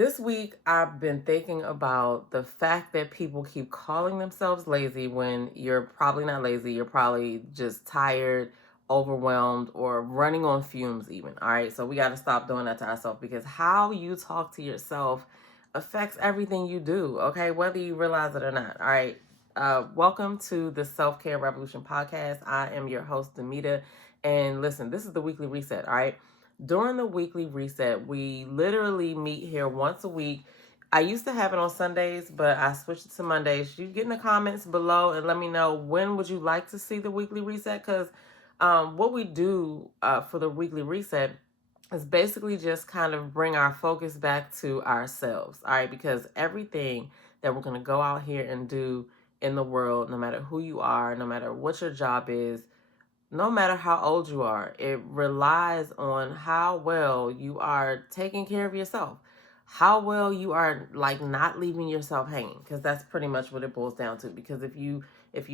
This week, I've been thinking about the fact that people keep calling themselves lazy when you're probably not lazy. You're probably just tired, overwhelmed, or running on fumes, even. All right. So we got to stop doing that to ourselves because how you talk to yourself affects everything you do. Okay. Whether you realize it or not. All right. Welcome to the Self Care Revolution podcast. I am your host, Demita. And listen, this is the weekly reset. All right. During the weekly reset, we literally meet here once a week. I used to have it on Sundays, but I switched it to Mondays. You get in the comments below and let me know when would you like to see the weekly reset, because what we do for the weekly reset is basically just kind of bring our focus back to ourselves, all right? Because everything that we're going to go out here and do in the world, no matter who you are, no matter what your job is, no matter how old you are, it relies on how well you are taking care of yourself, how well you are like not leaving yourself hanging, because that's pretty much what it boils down to. Because if you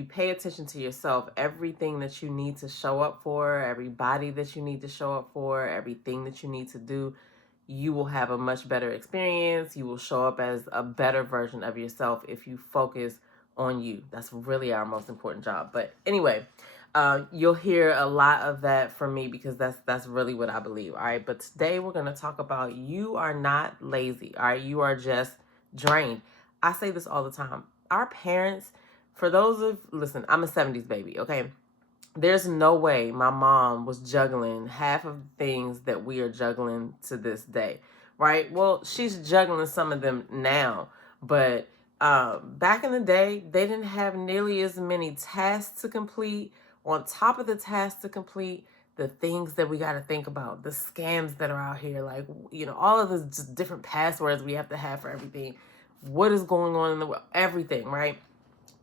pay attention to yourself, everything that you need to show up for, everybody that you need to show up for, everything that you need to do, you will have a much better experience. You will show up as a better version of yourself if you focus on you. That's really our most important job. But anyway, you'll hear a lot of that from me because that's really what I believe. All right. But today we're going to talk about you are not lazy. All right. You are just drained. I say this all the time. Our parents, listen, I'm a 70s baby. Okay. There's no way my mom was juggling half of the things that we are juggling to this day. Right. Well, she's juggling some of them now, but back in the day, they didn't have nearly as many tasks to complete. On top of the tasks to complete, the things that we got to think about, the scams that are out here, like, all of the just different passwords we have to have for everything. What is going on in the world? Everything, right?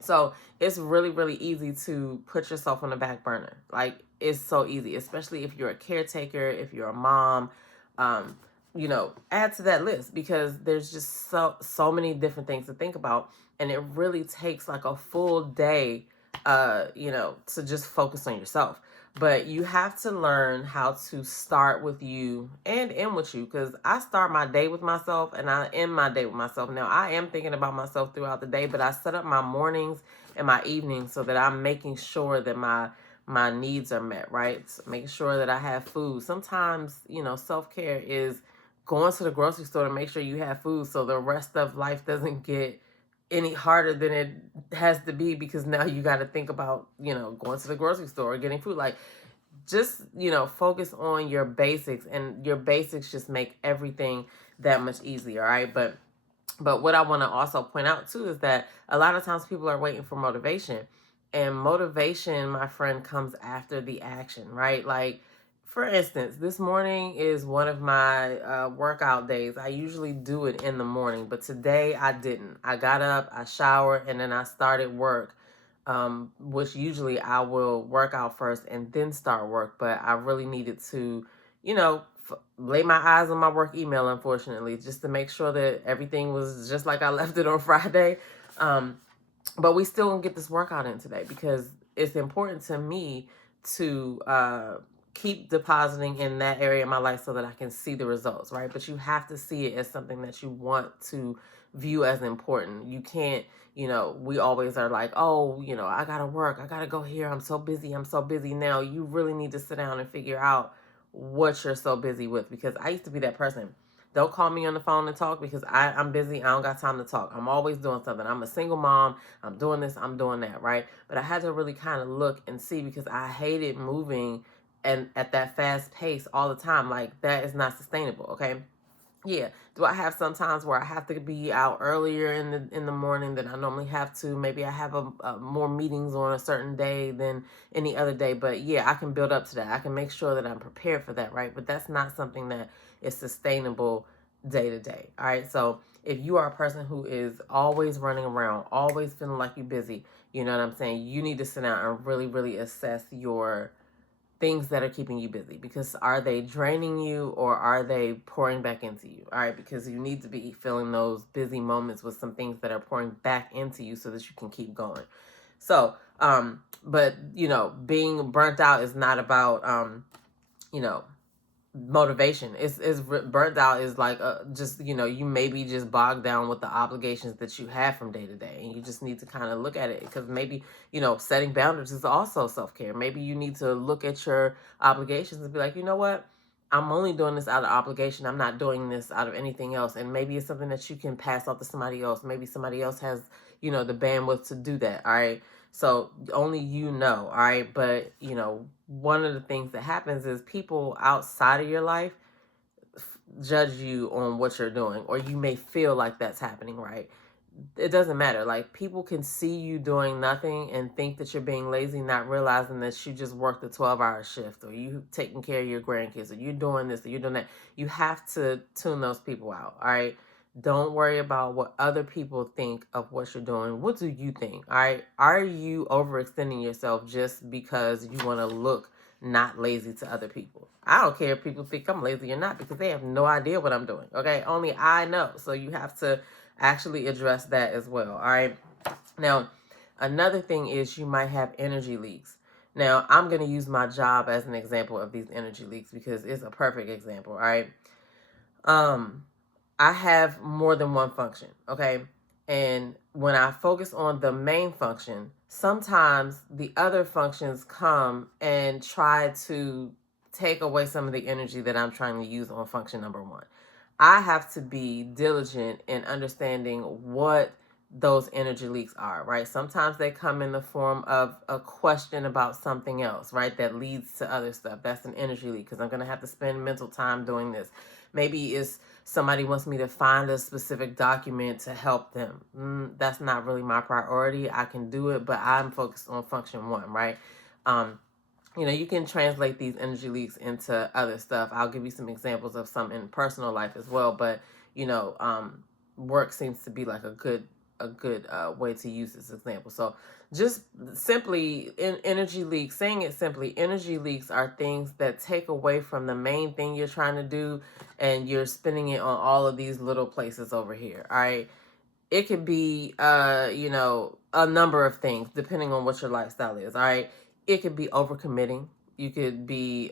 So it's really, really easy to put yourself on the back burner. Like, it's so easy, especially if you're a caretaker, if you're a mom. Add to that list because there's just so many different things to think about, and it really takes like a full day, to just focus on yourself. But you have to learn how to start with you and end with you, because I start my day with myself and I end my day with myself. Now, I am thinking about myself throughout the day, but I set up my mornings and my evenings so that I'm making sure that my needs are met, right? So making sure that I have food. Sometimes, self-care is going to the grocery store to make sure you have food so the rest of life doesn't get any harder than it has to be, because now you got to think about, going to the grocery store or getting food. Like, just, focus on your basics, and your basics just make everything that much easier. All right. But what I want to also point out too is that a lot of times people are waiting for motivation, and motivation, my friend, comes after the action, right? Like, for instance, this morning is one of my workout days. I usually do it in the morning, but today I didn't. I got up, I showered, and then I started work, which usually I will work out first and then start work. But I really needed to, lay my eyes on my work email, unfortunately, just to make sure that everything was just like I left it on Friday. But we still gonna get this workout in today because it's important to me to keep depositing in that area of my life so that I can see the results, right? But you have to see it as something that you want to view as important. You can't, we always are like, oh, I gotta work, I gotta go here, I'm so busy. Now you really need to sit down and figure out what you're so busy with, because I used to be that person. Don't call me on the phone and talk because I'm busy. I don't got time to talk. I'm always doing something. I'm a single mom. I'm doing this. I'm doing that, right? But I had to really kind of look and see, because I hated moving and at that fast pace all the time. Like, that is not sustainable, okay? Yeah. Do I have some times where I have to be out earlier in the morning than I normally have to? Maybe I have more meetings on a certain day than any other day. But yeah, I can build up to that. I can make sure that I'm prepared for that, right? But that's not something that is sustainable day to day. All right. So if you are a person who is always running around, always feeling like you're busy, you know what I'm saying? You need to sit down and really, really assess your things that are keeping you busy, because are they draining you or are they pouring back into you? All right, because you need to be filling those busy moments with some things that are pouring back into you so that you can keep going. So but being burnt out is not about you know motivation. It's burnt out is like just, you maybe just bogged down with the obligations that you have from day to day, and you just need to kind of look at it, because maybe, setting boundaries is also self-care. Maybe you need to look at your obligations and be like, you know what, I'm only doing this out of obligation. I'm not doing this out of anything else. And maybe it's something that you can pass off to somebody else. Maybe somebody else has, the bandwidth to do that. All right. So only all right. But, one of the things that happens is people outside of your life judge you on what you're doing, or you may feel like that's happening, right? It doesn't matter. Like, people can see you doing nothing and think that you're being lazy, not realizing that you just worked a 12-hour shift, or you taking care of your grandkids, or you're doing this, or you're doing that. You have to tune those people out. All right. Don't worry about what other people think of what you're doing. What do you think? All right. Are you overextending yourself just because you want to look not lazy to other people? I don't care if people think I'm lazy or not, because they have no idea what I'm doing. Okay. Only I know. So you have to actually address that as well. All right. Now, another thing is you might have energy leaks. Now, I'm going to use my job as an example of these energy leaks because it's a perfect example. All right. I have more than one function. Okay. And when I focus on the main function, sometimes the other functions come and try to take away some of the energy that I'm trying to use on function number one. I have to be diligent in understanding what those energy leaks are, right? Sometimes they come in the form of a question about something else, right? That leads to other stuff. That's an energy leak, because I'm going to have to spend mental time doing this. Maybe it's somebody wants me to find a specific document to help them. That's not really my priority. I can do it, but I'm focused on function one, right? You can translate these energy leaks into other stuff. I'll give you some examples of some in personal life as well. But, work seems to be like a good way to use this example. So just simply, in energy leaks, saying it simply, energy leaks are things that take away from the main thing you're trying to do, and you're spending it on all of these little places over here. All right. It could be, a number of things depending on what your lifestyle is. All right. It could be overcommitting. You could be,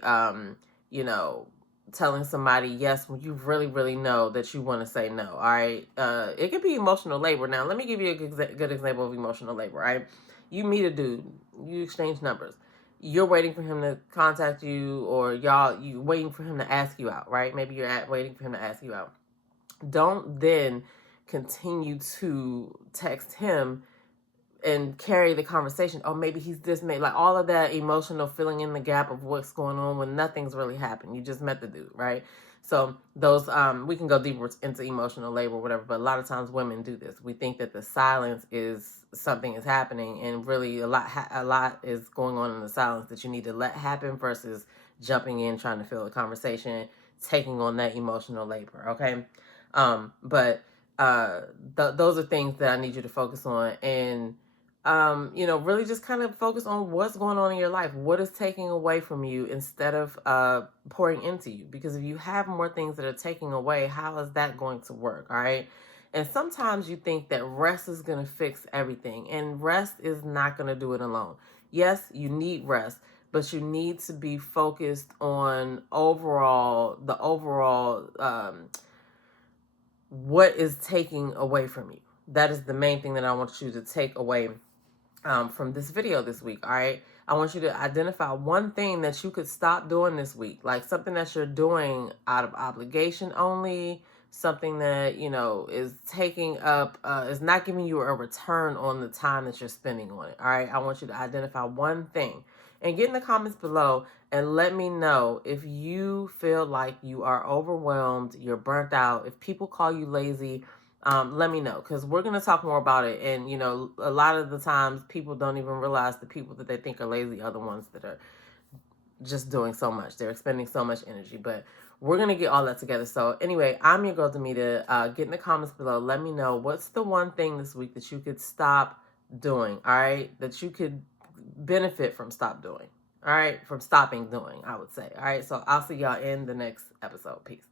telling somebody yes when you really, really know that you want to say no. All right. It could be emotional labor. Now, let me give you a good example of emotional labor. Right. You meet a dude, you exchange numbers. You're waiting for him to contact you, or you waiting for him to ask you out. Right. Maybe you're waiting for him to ask you out. Don't then continue to text him and carry the conversation. Oh, maybe he's this, made like all of that emotional filling in the gap of what's going on when nothing's really happened. You just met the dude, right? So those, we can go deeper into emotional labor or whatever, but a lot of times women do this. We think that the silence is something is happening, and really a lot is going on in the silence that you need to let happen, versus jumping in, trying to fill the conversation, taking on that emotional labor. Okay. But those are things that I need you to focus on, and really just kind of focus on what's going on in your life. What is taking away from you instead of pouring into you? Because if you have more things that are taking away, how is that going to work? All right. And sometimes you think that rest is going to fix everything, and rest is not going to do it alone. Yes, you need rest, but you need to be focused on the overall, what is taking away from you. That is the main thing that I want you to take away from this video this week. All right. I want you to identify one thing that you could stop doing this week, like something that you're doing out of obligation only, something that, is taking up, is not giving you a return on the time that you're spending on it. All right. I want you to identify one thing and get in the comments below and let me know if you feel like you are overwhelmed, you're burnt out, if people call you lazy. Let me know, because we're going to talk more about it. And, a lot of the times people don't even realize the people that they think are lazy are the ones that are just doing so much. They're expending so much energy, but we're going to get all that together. So anyway, I'm your girl, Demita. Get in the comments below. Let me know what's the one thing this week that you could stop doing. All right. That you could benefit from stop doing. All right. From stopping doing, I would say. All right. So I'll see y'all in the next episode. Peace.